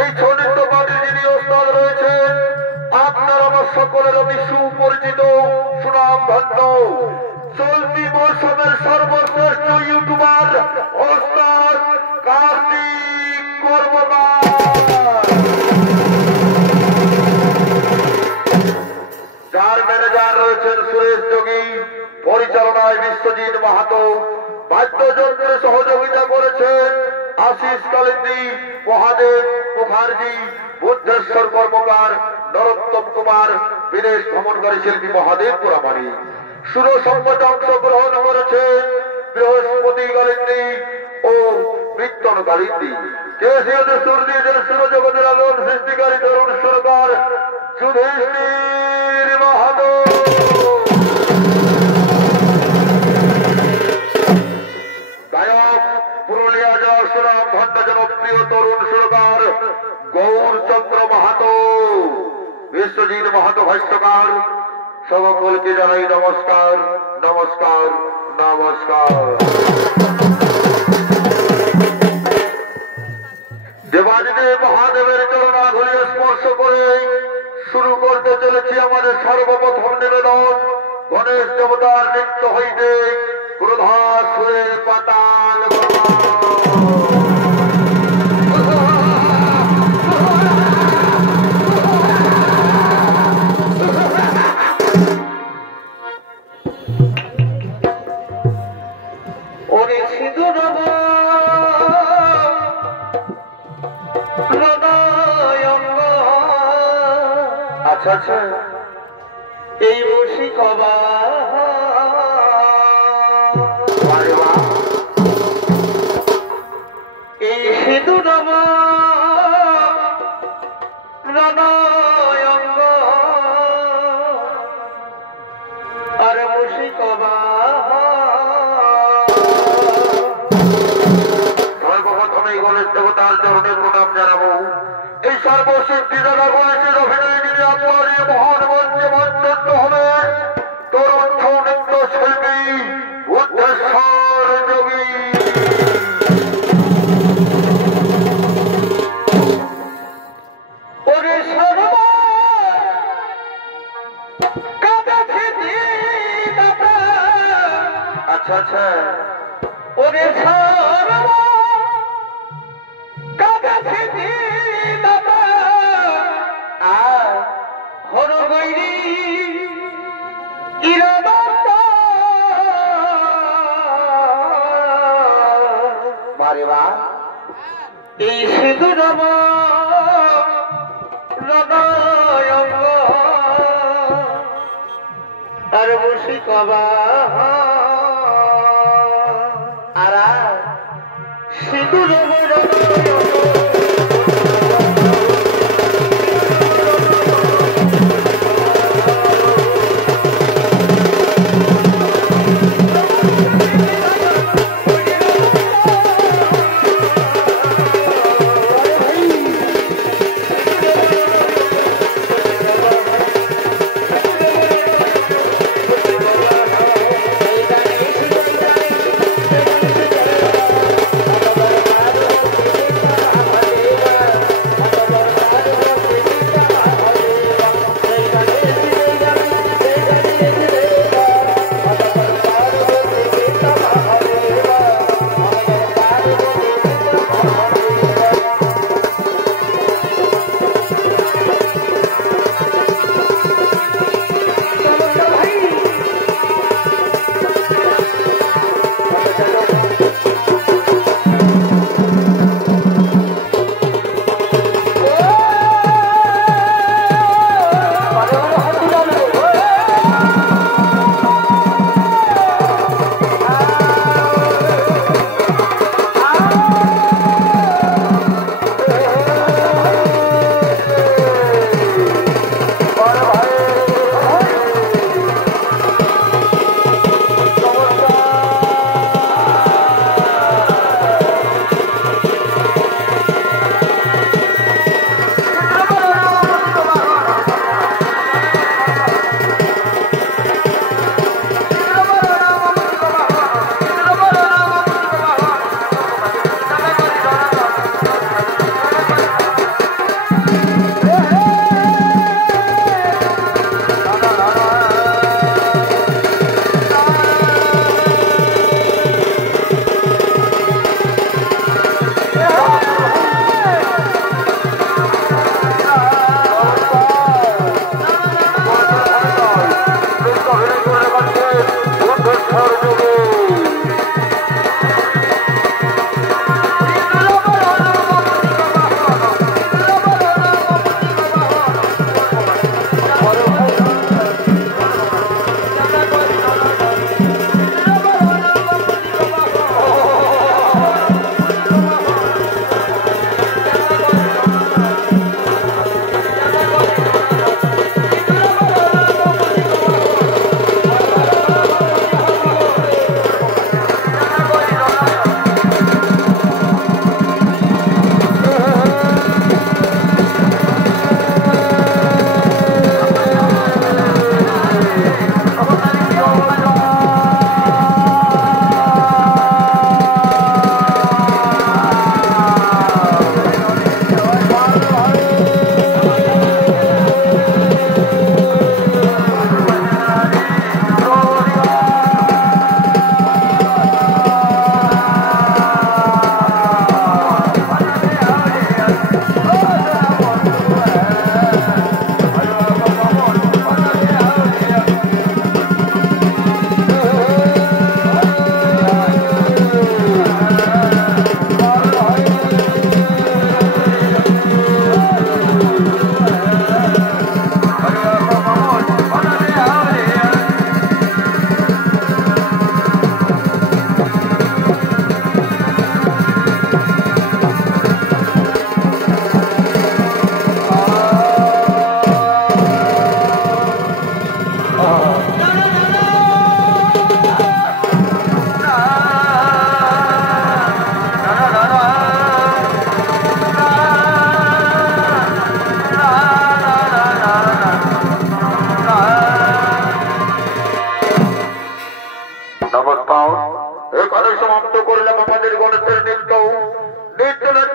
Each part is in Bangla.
এই ছন্দিত পাঠে যিনি ওস্তাদ রয়েছেন আপনার আমার সকলের অতি সুপরিচিত সুনাম ধন্য চলতি মৌসুমের সর্বশ্রেষ্ঠ ইউটিউবার ওস্তাদ কার্তিক কর্মকার। যার ম্যানেজার রয়েছেন সুরেশ যোগী, পরিচালনায় বিশ্বজিৎ মাহাতো, বাদ্যযন্ত্রে সহযোগিতা করেছেন আশিস কালিন্দী, মহাদেব মুখার্জি, বুদ্ধেশ্বর কর্মকার, নরোত্তম কুমার, বিদেশ ভ্রমণকারী শিল্পী মহাদেব পুরামানি। সুর সম্পদে অংশগ্রহণ করেছেন বৃহস্পতি কালিন্দী ও মিত্তন কালিন্দী। কেশিয়াদের সুর দিয়েছেন সুরজগতের আলোর সৃষ্টিকারী তরুণ সুরকার যুধিষ্ঠির মাহাতো। গায়ক পুরুলিয়া জেলার সুনাম ধন্য জনপ্রিয় তরুণ সুরকার গৌরচন্দ্র মাহাতো, বিশ্বজিৎ মাহাতো ভাষ্যকার। সকলকে জানাই নমস্কার, নমস্কার, নমস্কার। দেবাদিদেব মহাদেবের চরণাধুলি স্পর্শ করে শুরু করতে চলেছি আমাদের সর্বপ্রথম নিবেদন গণেশ দেবতার নৃত্য হইতে ক্রোধার সুরের পাতাল। আচ্ছা আচ্ছা, এই রসিকবা এই সিধু নব রণয়ঙ্গ আর রসিকবা সর্বপ্রথম এই গণেশ দেবতার চরণে প্রণাম জানাবো। এই সর্বসিদ্ধি দাদা গণেশের অভিনয় যিনি আপনার এই মহান মঞ্চে মঞ্চস্থ হবে তরুণ নৃত্য শিল্পী বুদ্ধেশ্বর যোগী। আচ্ছা আচ্ছা, ওরে এই সিধু নব রণয়ঙ্গ আর রসিকবা আর সিধু নব রণয়ঙ্গ।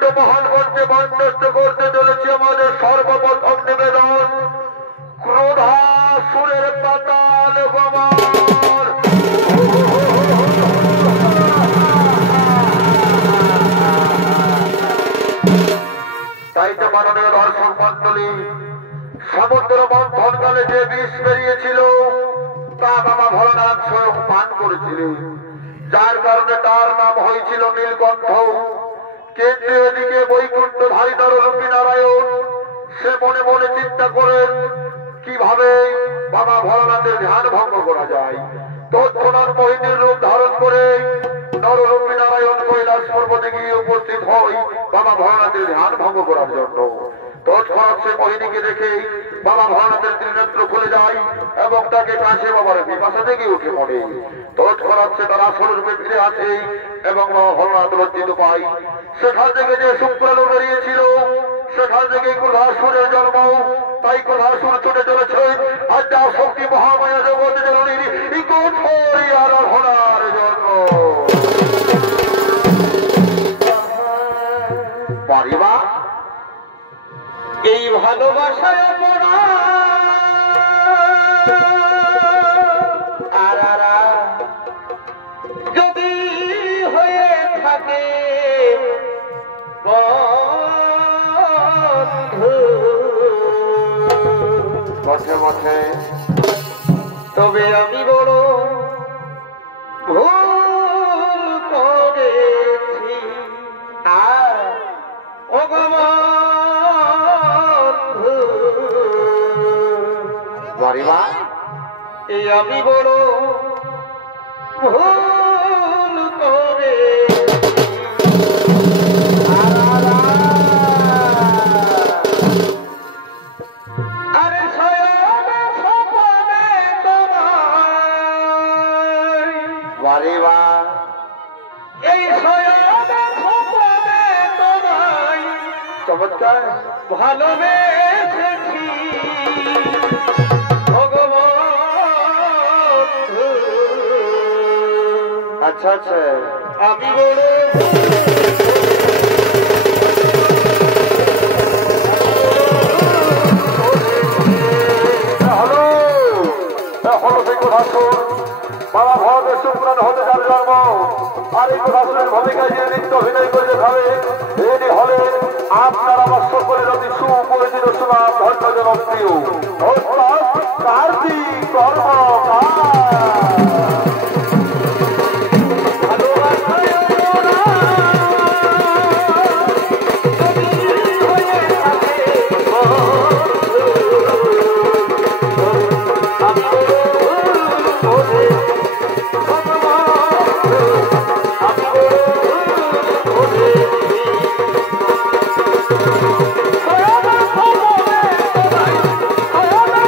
গোবিন্দ মহান মঞ্চে মঞ্চস্থ করতে চলেছে আমাদের সর্বপ্রথম নিবেদন ক্রোধাসুরের পাতাল গমন। তাই তো মাননীয় দর্শক মন্ডলী, সমুদ্র মন্থনকালে যে বিষ বেরিয়েছিল তা বাবা ভোলানাথ স্বয়ং পান করেছিলেন, যার কারণে তার নাম হয়েছিল নীলকণ্ঠ। কিন্তু এদিকে বৈকুণ্ঠধারী নররূপী নারায়ণ সে মনে মনে চিন্তা করেন কিভাবে বাবা ভোলানাথের ধ্যান ভঙ্গ করা যায়। তৎক্ষণাৎ মোহিনীর রূপ ধারণ করে নররূপী নারায়ণ কৈলাস পর্বতে গিয়ে উপস্থিত হয় বাবা ভোলানাথের ধ্যান ভঙ্গ করার জন্য। তৎক্ষণাৎ সে মোহিনীকে দেখে বাবা ভোলানাথের ত্রিনেত্র খুলে যায় এবং তাকে কাছে বাবার পিপাসা থেকে উঠে পড়ে। তৎক্ষণাৎ সে তার আসল রূপে ফিরে আসে এবং বাবা ভোলানাথ লজ্জিত পায়। সেখান থেকে যে শুক্রাণু বেরিয়েছিল সেখান থেকে ক্রোধাসুরের জন্ম। তাই ক্রোধাসুর ছুটে চলেছে আদ্যা শক্তি মহামায়া জগৎ জননীর কঠোর আরাধনার জন্য। পারিবা এই ভালোবাসায় পড়া আরারা যদি হয়ে থাকে বন্ধু মঠে মঠে, তবে আমি বড় ভুল করেছি। আর ও বন্ধু, পারিবা এই আমি বড় ভুল করেছি। আরে শয়নে স্বপনে তোমায়, পারিবা এই শয়নে স্বপনে তোমায় চমৎকার ভালোবেসেছি ভগবন্ধু। আচ্ছা আচ্ছা, আমি বড় বাবা ভগতের শুক্রাণু হতে যার জন্ম। আর এই ক্রোধাসুরের ভূমিকায় যে নৃত্য অভিনয় করে দেখাবে এটি হলেন আপনার আমার সকলের অতি সুপরিচিত সুনাম ধন্য জনপ্রিয় কার্তিক কর্মকার। I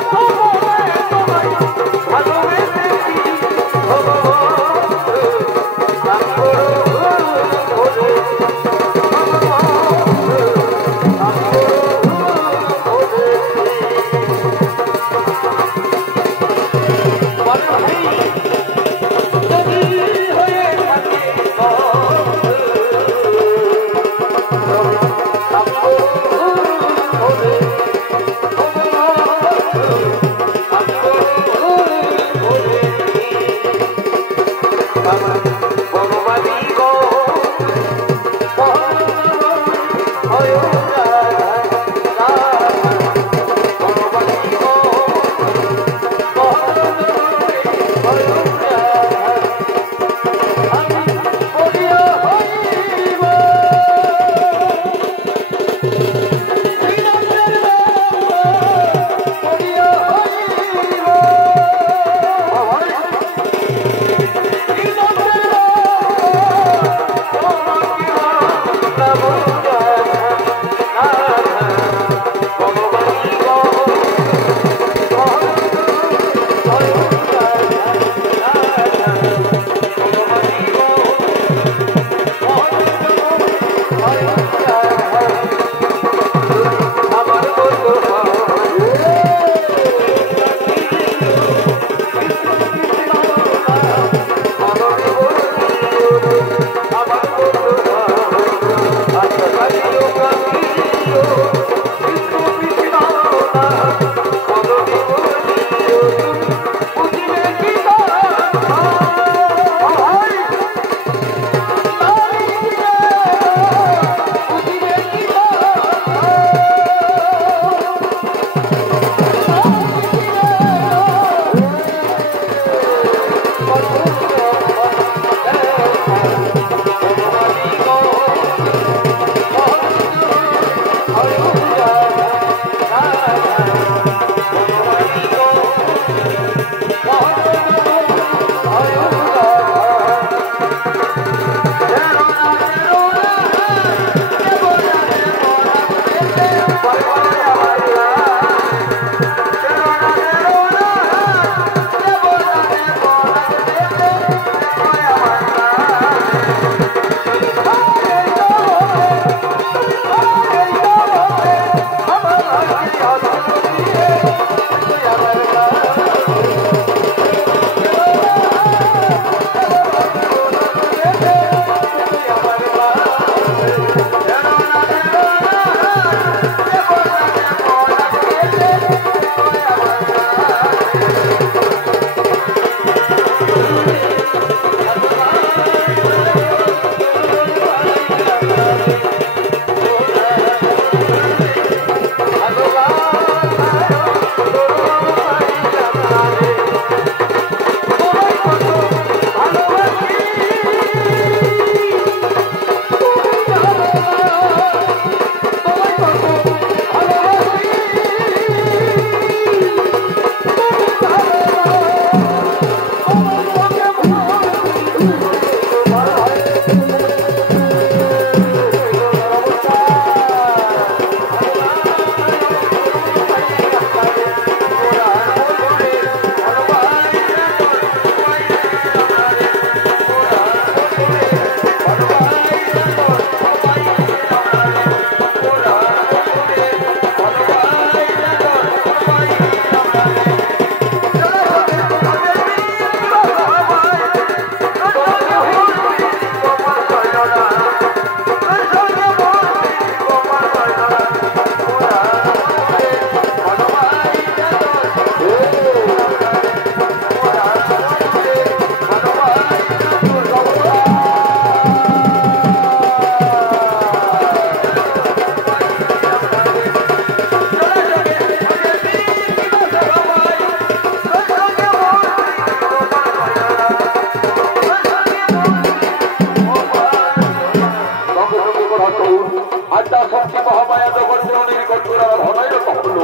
আচ্ছা শক্তি মহামায়া জগৎ জননীর কঠোরা ধনাই হল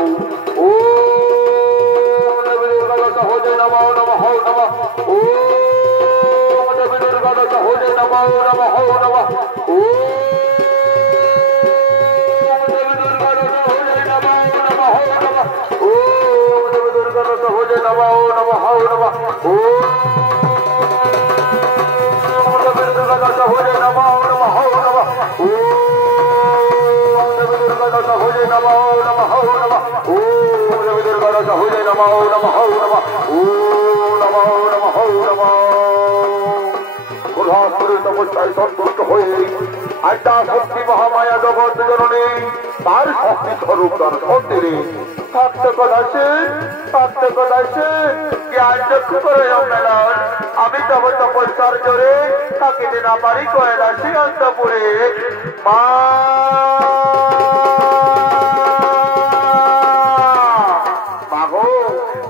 ও সহজে নমঃ নমঃ নমঃ ও দেবী দুর্গা সহজে নমঃ নমঃ নমঃ ও দেবী দুর্গা সহজে নমঃ নমঃ নমঃ ও দেবী দুর্গা সহজে নমঃ নমঃ নমঃ ও দেবী দুর্গা সহজে নমঃ নমঃ নমঃ ও দেবী দুর্গা সহজে নমঃ নমঃ নমঃ ও দেবী দুর্গা সহজে নমঃ নমঃ নমঃ ও নমঃ নমঃ নমঃ কোলাহপুরের তপস্যায় সন্তুষ্ট হয়ে আড্ডা শক্তি মহামায়া জগৎ জননী তার শক্তি স্বরূপ তার মন্দিরে থাকতে কথাছে জ্ঞান চক্ষু করে মেলান আমি তব তপস্যার জোরে তাকে যে না পারি কয়লাসী অন্তপুরে মা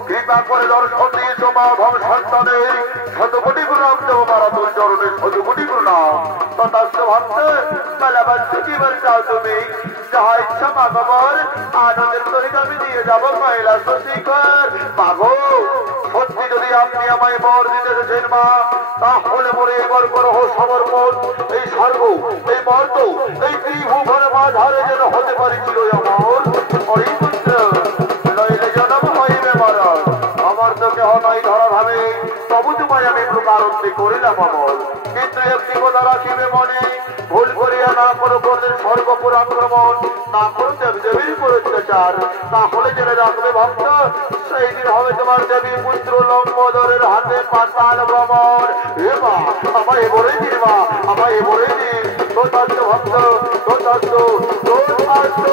কৃপা করে দর্শন দিয়েছ মা ভব সন্তানের শতকোটি প্রণাম দেব মারা তোর চরণের শতকোটি প্রণাম তথাস্ত ভাবতে মেলাবাচ্য জীবন চাও তুমি যাহা ইচ্ছা মাগবর আনন্দের তরিক আমি দিয়ে যাব কৈলাস শিখর মাগো সত্যি যদি আপনি আমায় বর দিতে এসেছেন মা তাহলে মরে এবার করহ সমর্পণ এই স্বর্গ এই মর্ত এই ত্রিভুবন মাঝারে যেন হতে পারিছিল আমার হরিপুত্র নইলে জনম হইবে মরণ আমার তো কেহ নাই ধরা ভাবে তবু তোমায় আমি প্রকারন্তি করিলাম আমল কিন্তু একটি কথা রাখিবে মনে ভুল করিয়া না করো করলে স্বর্গপুর আক্রমণ না করো দেবীর উপর অত্যাচার তাহলে জেনে রাখবে ভক্ত সেই দিন হবে তোমার দেবী পুত্র লম্বোদরের হাতে পাতাল ভ্রমণ হে মা আমায় বলে দিন মা আমায় বলে দিন তোতাস্ত ভক্ত তোতাস্ত তোতাস্ত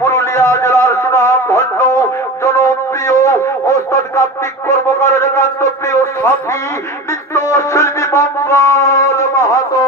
পুরুলিয়া জেলার সুনাম ধন্য জনপ্রিয় ওস্তাদ কার্তিক কর্মকারের একান্ত প্রিয় সাথী নৃত্য শিল্পী মঙ্গল মাহাতো।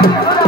Bye.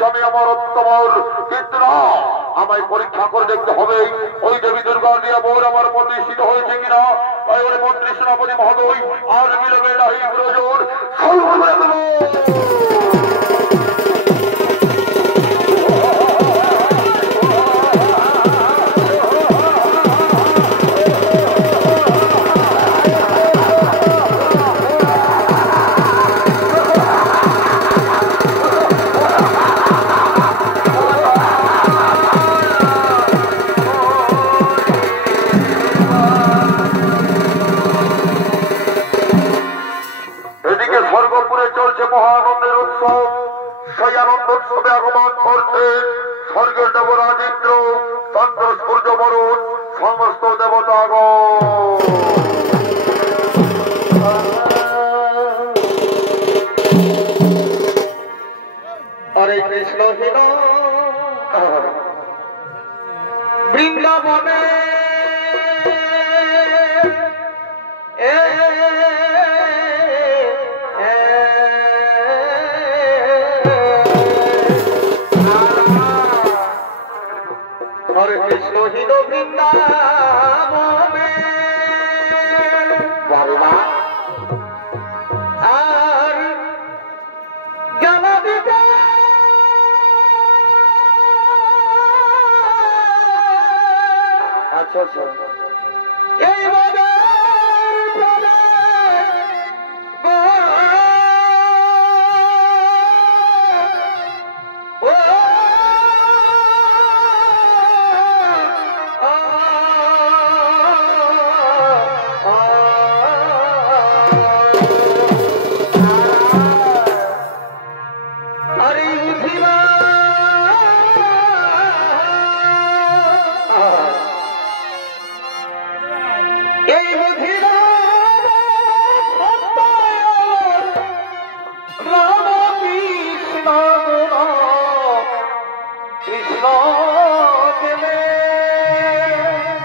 দিচ্ছি আমি আমার অন্তমর, কিন্তু না, আমায় পরীক্ষা করে দেখতে হবে ওই দেবী দুর্গা দিয়া বোর আমার প্রতিষ্ঠিত হয়েছে কিনা। তাই ওই মন্ত্রী সেনাপতি মহোদয় আর বিলম্বে নাহি প্রয়োজন, মহানন্দের উৎসব। সেই আনন্দ উৎসবে আগমন করতে স্বর্গের দেবরাজ ইন্দ্র, চন্দ্র, সূর্য, বরুণ সমস্ত দেবতাগণ। হরে কৃষ্ণ হীন বৃন্দাবনে হরে কৃষ্ণ হীন বৃন্দাবনে আর জ্বালা দিতে আচ্ছা আচ্ছা এই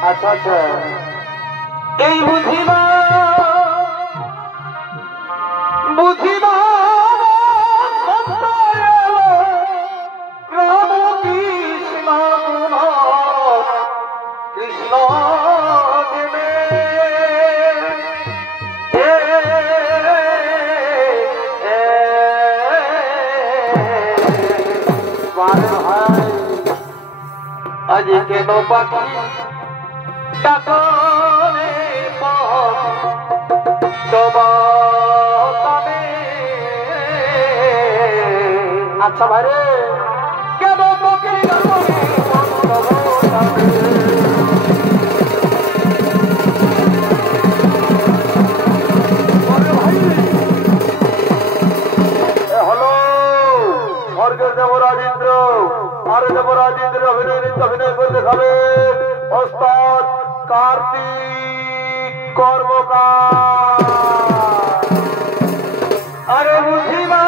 আচ্ছা আচ্ছা এই বুঝিবা বুঝিবা রাম কৃষ্ণ কৃষ্ণ দেবে আজ কেন পাখি টাকরে আচ্ছা ভাই রে কেন হলো স্বর্গের দেবরাজ ইন্দ্র আর দেবরাজ ইন্দ্র অভিনয় করে দেখাবে ওস্তাদ কার্তিক কর্মকার। আরে বুঝিবা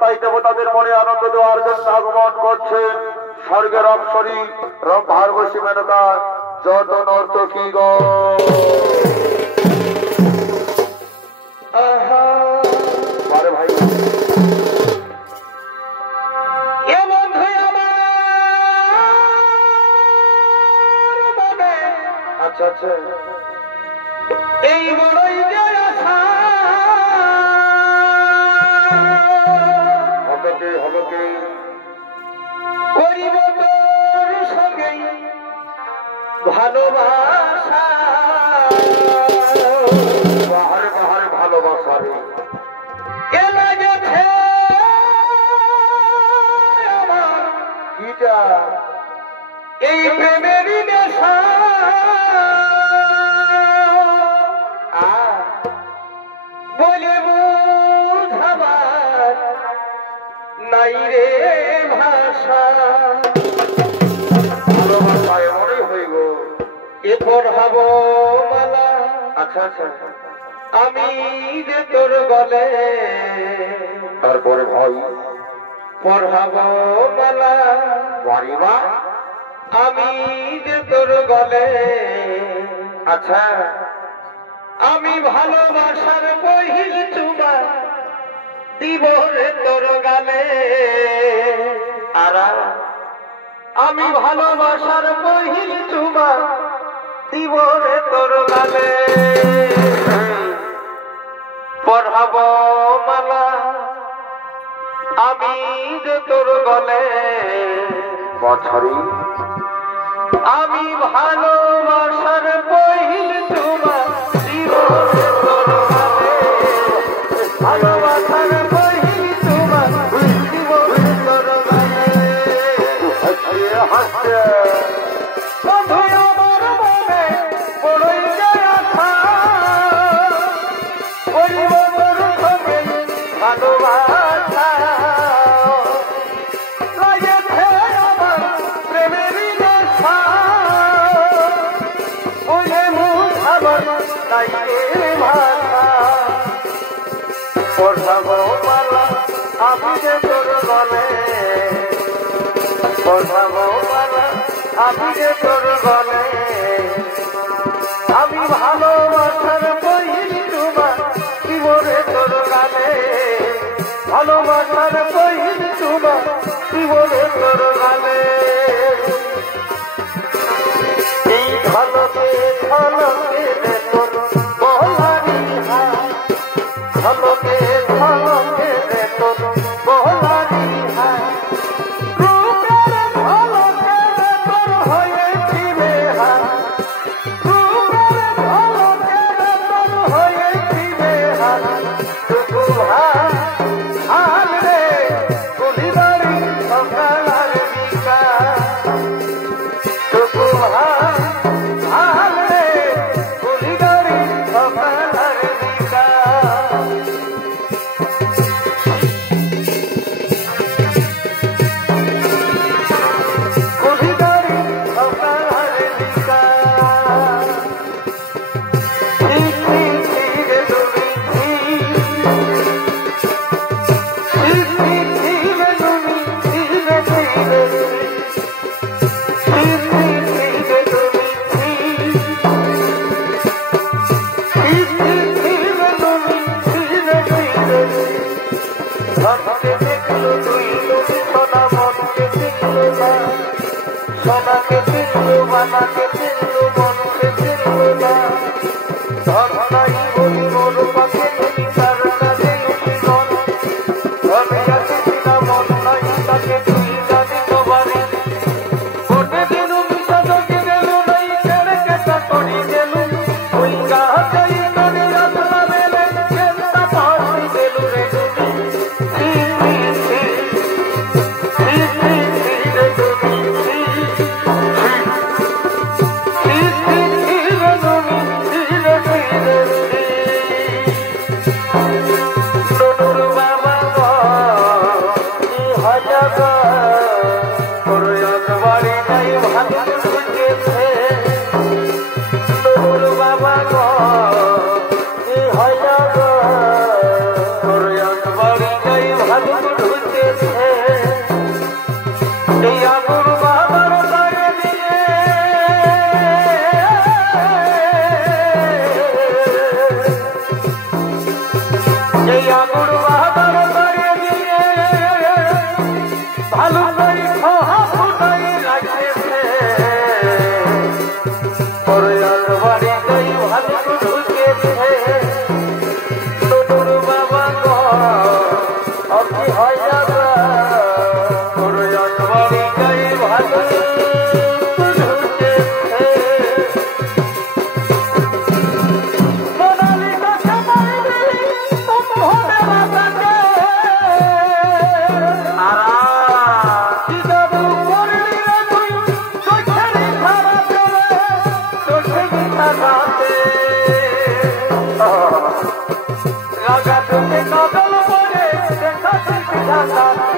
তাই দেবতাদের মনে আনন্দ দেওয়ার জন্য আগমন করছেন স্বর্গের অপ্সরী ভার্গবী মেনকা যত নর্তকী গ ভাই আচ্ছা আচ্ছা এই বড়ই হবে কি করিব তোর সঙ্গে ভালোবাসা বাহারে বাহারে ভালোবাসা রে এ লাগেছে আমার কিটা এই প্রেমেরই নেশা বলে বুঝাবার নাই রে ভাষা ভালোবাসা এমনই হয়ে গো এরপর হব মালা আচ্ছা আচ্ছা আমি যে তোর গলে তারপরে ভাই পড়াব মালা বাড়িবা আমি যে তোর গলে আচ্ছা আমি ভালোবাসার পহিল চুমা দিব রে তোর গালে আর আমি ভালোবাসার পহিল চুমা দিব রে তোর গালে পড়াব মালা আমি যে তোর গলে বছরই আমি ভালোবাসার পহিল চুমা দিব রে তোর গালে ভালোবাসার পহিল চুমা দিব রে তোর গালে হাসছে বন্ধু আমার মনে বড়ই আশা করিব তোর সঙ্গে ভালোবাসা লাগেছে আমার প্রেমেরই নেশা বলে মুখাবার নাই রে ভাষা পড়াব মালা আমি যে তোর গলে পড়াব মালা আমি যে তোর গলে আমি ভালোবাসার পহিল চুমা দিব রে তোর গালে ভালোবাসার পহিল চুমা দিব রে তোর গালে এই ভালোকে ভালোকে রে তোর বলারি হাই ভালোকে ভালোকে রে তোর বলারি হাই রূপের ভালোকে রে তোর হয়েছি বেহাই রূপের ভালোকে রে তোর হয়েছি বেহাই টুকু ভাই হাল রে গুলিবাড়ি সকালার বিকা টুকু ভাই হাল রে গুলিবাড়ি সকালার বিকা গুলিবাড়ি সকালার বিকা সোনাকে চিনলো বানাকে চিনলো মনকে চিনলো না ধর্মনাই বলি মোর পাখে তুমি তার কাজে জীবন ধর্মে আছে কিনা মন নাই তাকে তুই জানি তো বাড়ি গোটে দিনু মিশা জগে গেলু নাই কেড়ে কেটা করি গেলু ওই গাহ যাই করে রাতলা বেলে কেনটা পাড়ি গেলু রে তুমি Thank you.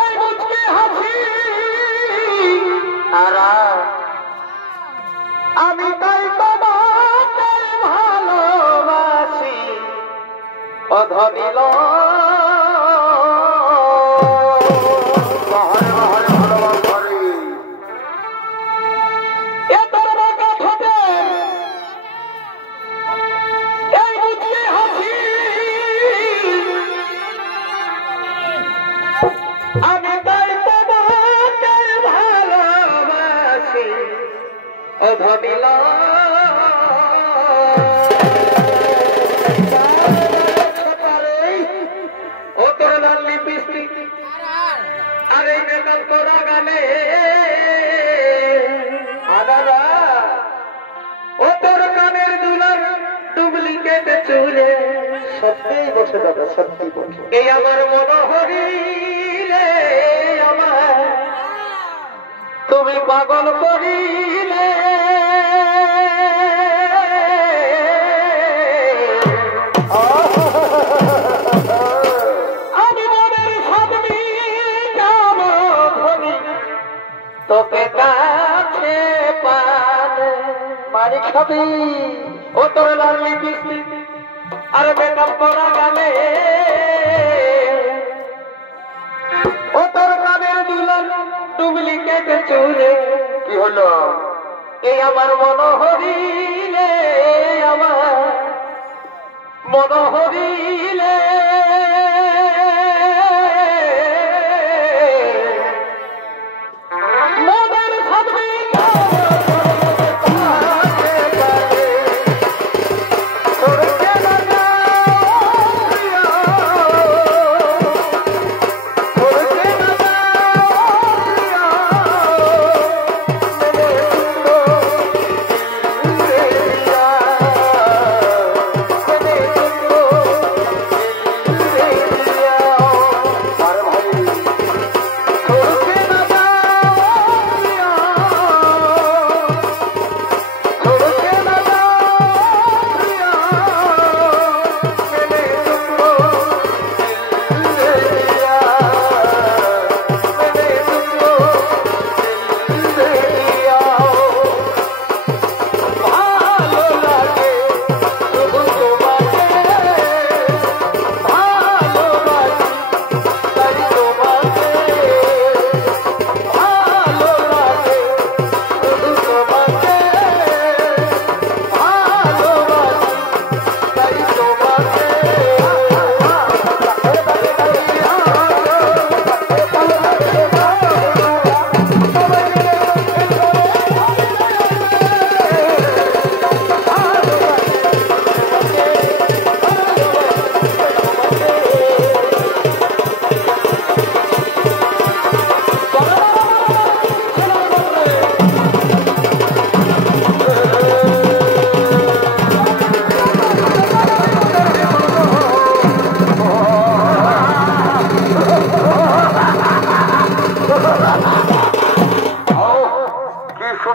এই মুচকি হাসি আরা আমি তাই তোমাকে ভালোবাসি অধনিল বাহারে বাহারে ভালোবাসা রে। এ তোর বাঁকা ঠোঁটে এই মুচকি হাসি আমি তাই তোমাকে ভালোবাসি অধনিল ও তোর লাল লিপস্টিক আর এই মেকআপ করা গানে আদারা ও তোর কানের দুলার ডুপ্লিকেট চুলে সত্যিই বসে যাবে সত্যি বসে এই আমার মনোহরি রে আমার তুমি পাগল করিলে আমি মনের সামনে যাব ধরি তোকে কাছে পানে মারি খাবি ও তোর লাল লিপস্টিক আর মেকআপ করা গালে ও তোর কানের দুলার ডুপ্লিকেট চুলে কি হলো? এই আমার মনোহরিলে আমার মনোহরিলে মনের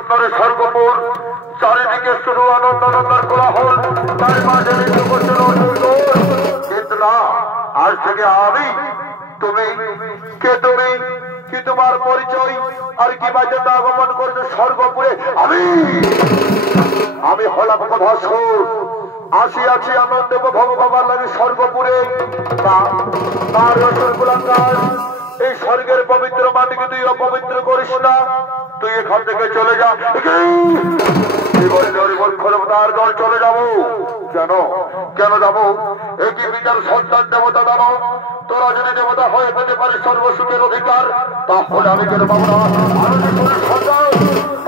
সামনে স্বর্গপুর চারিদিকে শুধু আনন্দ আনন্দার কোলাহল, তার মাঝে কিন্তু না, আজ থেকে আমি তুমি কে, তুমি কি, তোমার পরিচয় আর কি বাজেটা আগমন করেছে স্বর্গপুরে? আমি হলাম কথাসুর, আসিয়াছি আনন্দ উপভোগ করবার লাগে স্বর্গপুরে। এই স্বর্গের পবিত্র মাটিকে তুই অপবিত্র করিস না, তুই এখান থেকে চলে যা। তার দল চলে যাবো কেন? কেন যাবো? একই বিচার সন্তান দেবতা জানো, তোরা যদি দেবতা হয়ে পেতে পারে সর্বসুখের অধিকার, তাহলে আমি কেন পাবো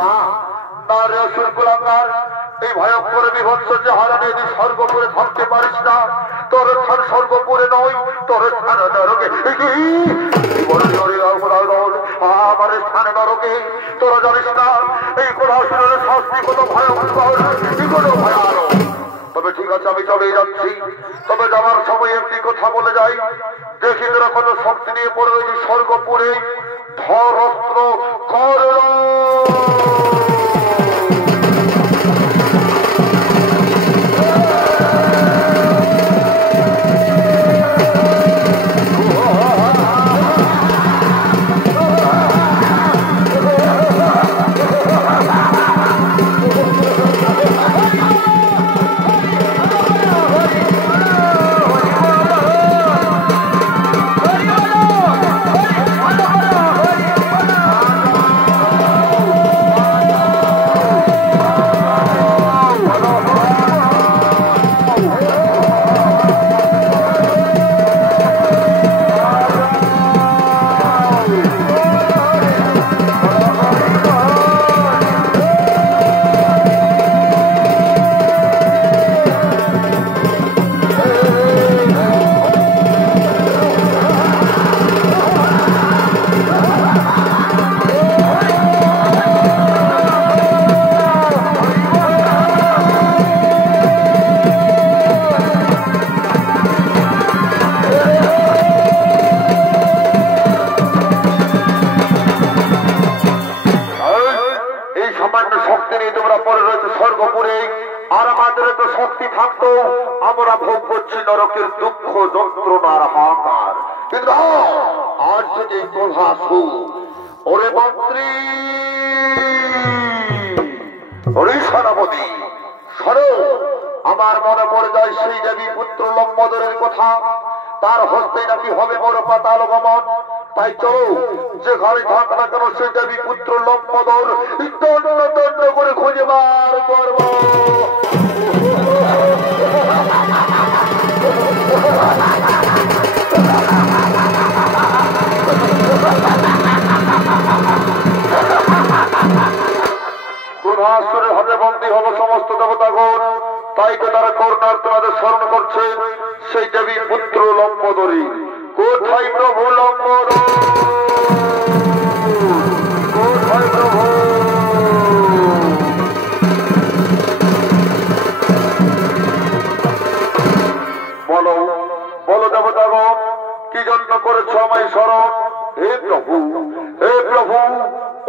না? না রে অসুর কুলাঙ্গার, এই ভয়ঙ্কর বিভৎস যে হারানে তুই স্বর্গপুরে থাকতে পারিস না। তোর স্থান স্বর্গপুরে নয়, তোর স্থান নরকে। আমার স্থানে নরকে, তোরা জানিস না এই কোলাহলের শাস্তি কত ভয়ঙ্কর, কত ভয়ানক। তবে ঠিক আছে, আমি চলে যাচ্ছি। তবে যাওয়ার সময় একটি কথা বলে যাই, দেখি তোরা কত শক্তি নিয়ে পড়ে রয়েছে স্বর্গপুরে। ধর অস্ত্র, কর। আমরা ভোগ করছি নরকের দুঃখ যন্ত্রণার হাহাকার। কিন্তু আজ থেকে কথা শুন, ওরে মন্ত্রী, ওরে সেনাপতি, শোনো, আমার মনে পড়ে যায় সেই দেবী পুত্র লম্বোদরের কথা। তার হস্তে নাকি হবে বড় পাতাল গমন। তাই চলো, যেখানে থাক না কেন সেই দেবী পুত্র লম্বোদর দণ্ড দণ্ড করে খুঁজে বার করব। ক্রোধাসুরের হাতে বন্দী হলো সমস্ত দেবতাগণ। তাই তো তারা করুণার তোমাদের স্মরণ করছে সেই দেবী পুত্র লম্বোদরী। কোথায় প্রভু লম্বোদর, কোথায় প্রভু? বলো বলো দেবতাগণ, কি জন্য করেছ আমায় স্মরণ? হে প্রভু, হে প্রভু,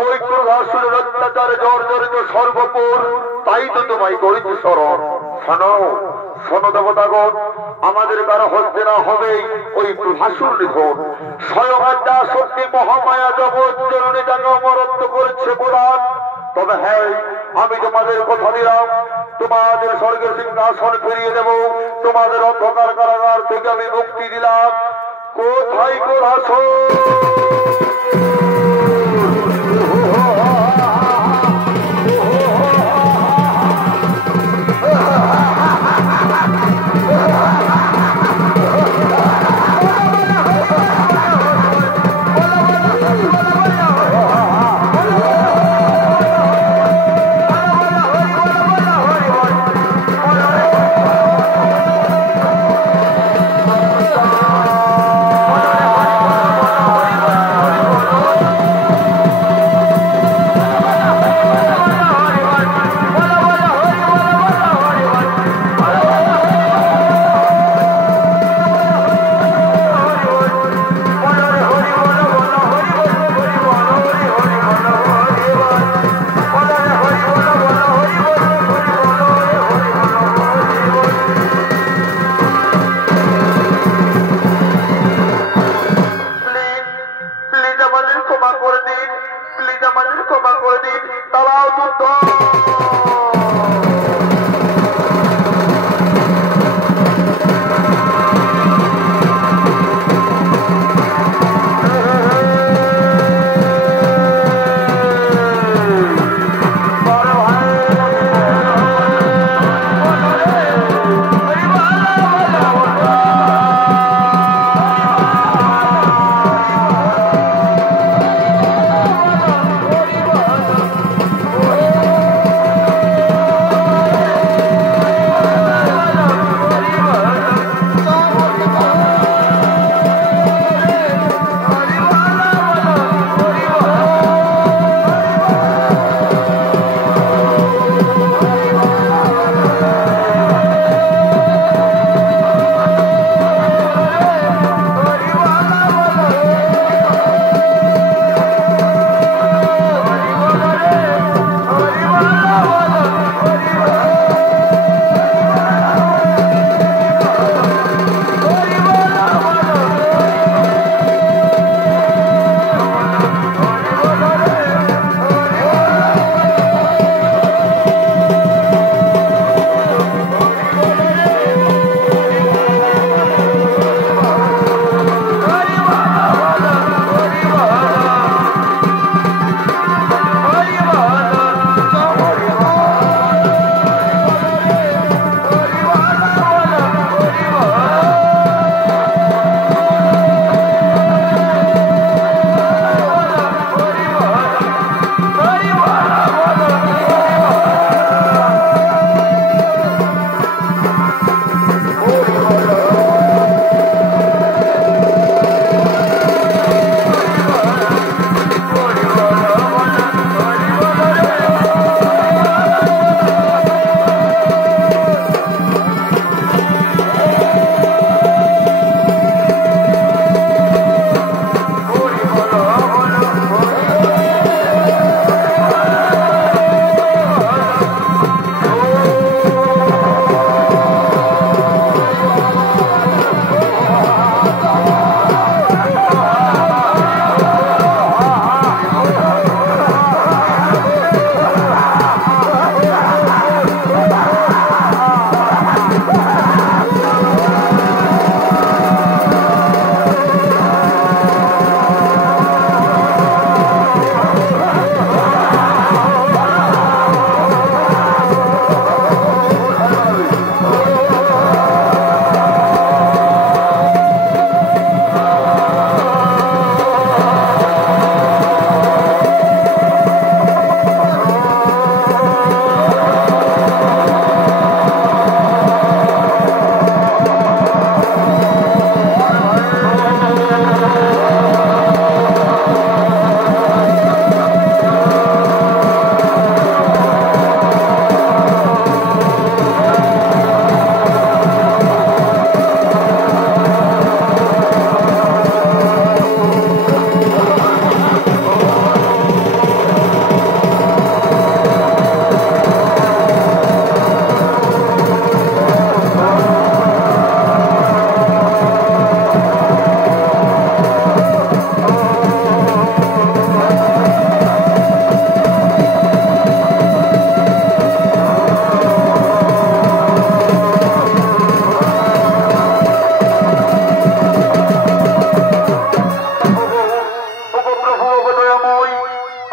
ওই ক্রোধাসুরের অত্যাচারে জর্জরিত সর্বপুর, তাই তো তোমায় করেছি স্মরণ। শোনো শোনো দেবতাগণ, আমাদের কারো হস্তে না হবেই ওই ক্রোধাসুর নিধন। স্বয়ং আদ্যা শক্তি মহামায়া জগৎ জননী তাকে অমরত্ব করেছে পুরাণ। তবে হ্যাঁ, আমি তোমাদের কথা দিলাম, তোমাদের স্বর্গের সিংহাসন ফিরিয়ে দেব, তোমাদের অন্ধকার কারাগার থেকে আমি মুক্তি দিলাম। কোথায় ক্রোধাসুর?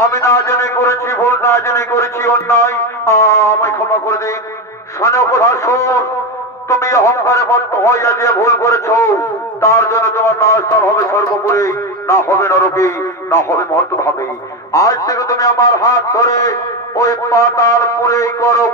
আমি না জেনে করেছি ভুল, না জেনে করেছি অন্যায়, আমায় ক্ষমা করে দিন। শোনো কথা শোন, তুমি অহংকারে বদ্ধ হইয়া যে ভুল করেছো, তার জন্য তোমার নাস্তার হবে স্বর্গপুরে, না হবে নরকে, না হবে মর্তভাবে। আজ থেকে তুমি আমার হাত ধরে ওই পাতাল পুরেই করো।